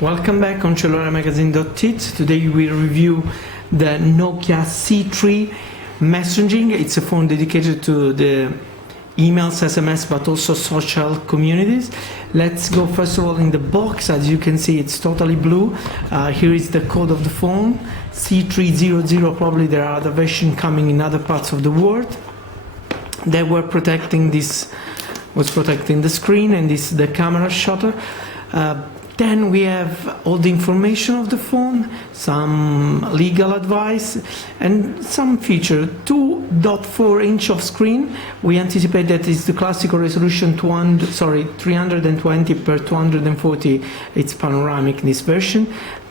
Welcome back on CellulariMagazine.it. Today we review the Nokia C3 messaging. It's a phone dedicated to the emails, SMS, but also social communities. Let's go first of all in the box. As you can see, it's totally blue. Here is the code of the phone, C300. Probably there are other versions coming in other parts of the world. They were protecting this, was protecting the screen, and this is the camera shutter. Then we have all the information of the phone, some legal advice, and some feature. 2.4 inch of screen. We anticipate that is the classical resolution 320 by 240. It's panoramic in this version.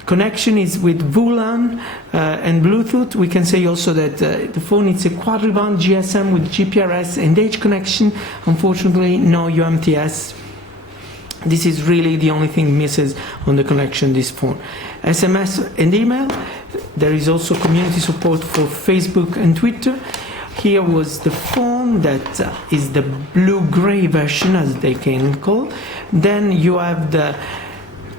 Connection is with VLAN and Bluetooth. We can say also that the phone is a quadriband GSM with GPRS and Edge connection. Unfortunately, no UMTS. This is really the only thing misses on the connection this phone. SMS and email. There is also community support for Facebook and Twitter. Here was the phone that is the blue-gray version, as they can call. Then you have the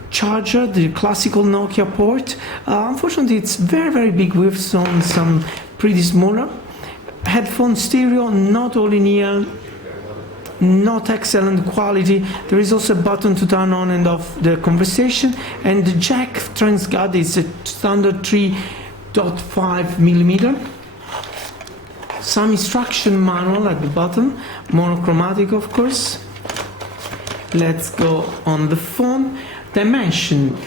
charger, the classical Nokia port. Unfortunately, it's very big with some pretty smaller. Headphone stereo, not all in-ear, not excellent quality. There is also a button to turn on and off the conversation, and the jack transguard is a standard 3.5 millimeter. Some instruction manual at the bottom, monochromatic of course. Let's go on the phone. Dimension.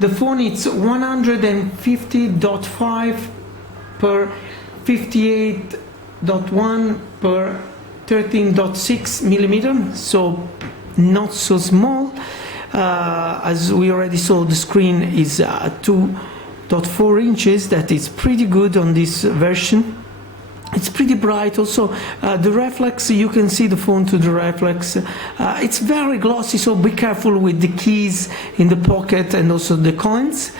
The phone is 150.5 per 58.1 per 13.6 millimeter, so not so small. As we already saw, the screen is 2.4 inches. That is pretty good on this version. It's pretty bright. Also, the reflex, you can see the phone to the reflex. It's very glossy, so be careful with the keys in the pocket and also the coins.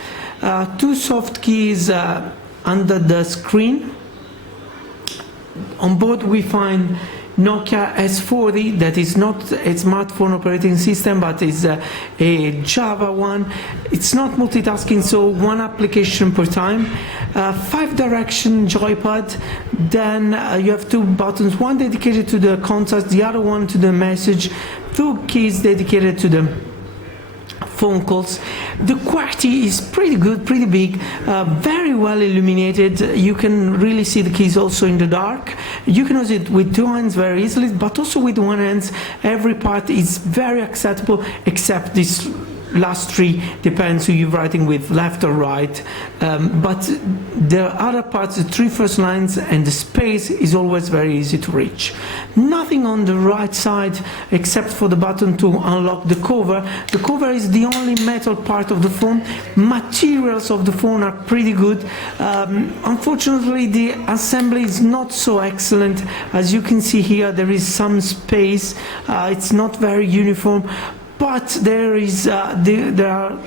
Two soft keys under the screen. On board we find Nokia S40, that is not a smartphone operating system, but is a Java one. It's not multitasking, so one application per time. 5-direction joypad. Then you have two buttons, one dedicated to the contacts, the other one to the message. Two keys dedicated to the phone calls. The QWERTY is pretty good, pretty big, very well illuminated. You can really see the keys also in the dark. You can use it with two hands very easily, but also with one hand. Every part is very acceptable, except this last three, depends who you're writing with, left or right. But the other parts, the three first lines and the space, is always very easy to reach. Nothing on the right side except for the button to unlock the cover. The cover is the only metal part of the phone. Materials of the phone are pretty good. Unfortunately, the assembly is not so excellent. As you can see here, there is some space. It's not very uniform. But there are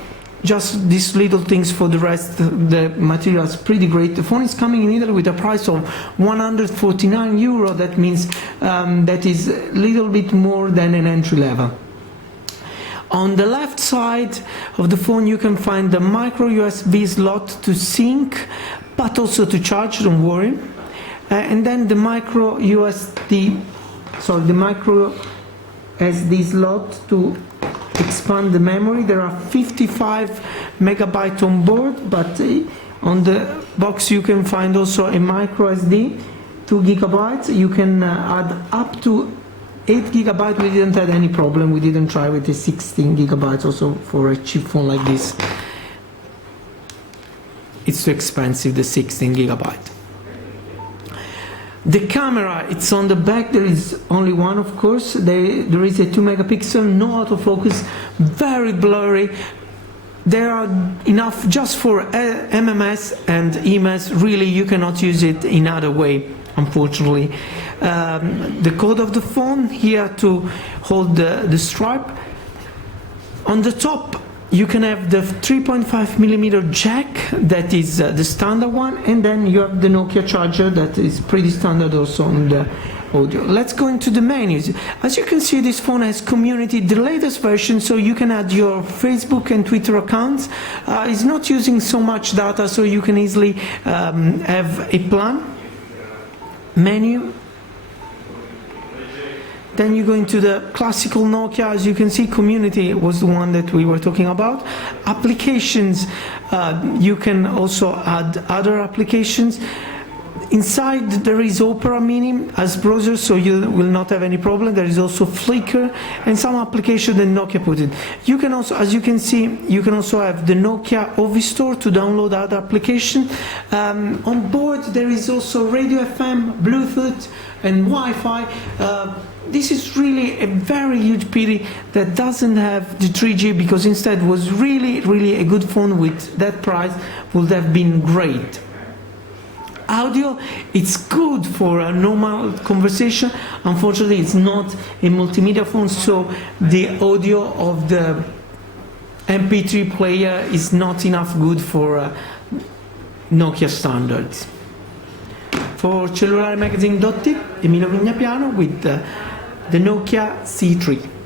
just these little things. For the rest, the material is pretty great. The phone is coming in Italy with a price of €149. That means that is a little bit more than an entry level. On the left side of the phone you can find the micro USB slot to sync, but also to charge, don't worry. And then the micro SD slot to expand the memory. There are 55 megabytes on board, but on the box you can find also a micro SD, 2 gigabytes. You can add up to 8 gigabytes. We didn't have any problem. We didn't try with the 16 gigabytes also for a cheap phone like this. It's too expensive, the 16 gigabyte. The camera, it's on the back. There is only one, of course. There is a 2 megapixel, no autofocus, very blurry. There are enough just for MMS and EMS. Really, you cannot use it in other way, unfortunately. The code of the phone here to hold the strap. On the top, you can have the 3.5 millimeter jack, that is the standard one, and then you have the Nokia charger that is pretty standard also on the audio. Let's go into the menus. As you can see, this phone has community, the latest version, so you can add your Facebook and Twitter accounts. It's not using so much data, so you can easily have a plan. Menu. Then you go into the classical Nokia. As you can see, community was the one that we were talking about. Applications, you can also add other applications. Inside there is Opera Mini as browser, so you will not have any problem. There is also Flickr and some application that Nokia put in. You can also, as you can see, you can also have the Nokia Ovi Store to download other application. On board there is also radio FM, Bluetooth and Wi-Fi. This is really a very huge pity that doesn't have the 3G, because instead was really a good phone with that price, would have been great. Audio, it's good for a normal conversation. Unfortunately, it's not a multimedia phone, so the audio of the MP3 player is not enough good for Nokia standards. For Cellulare Magazine.it, Emilio Vignapiano with the Nokia C3.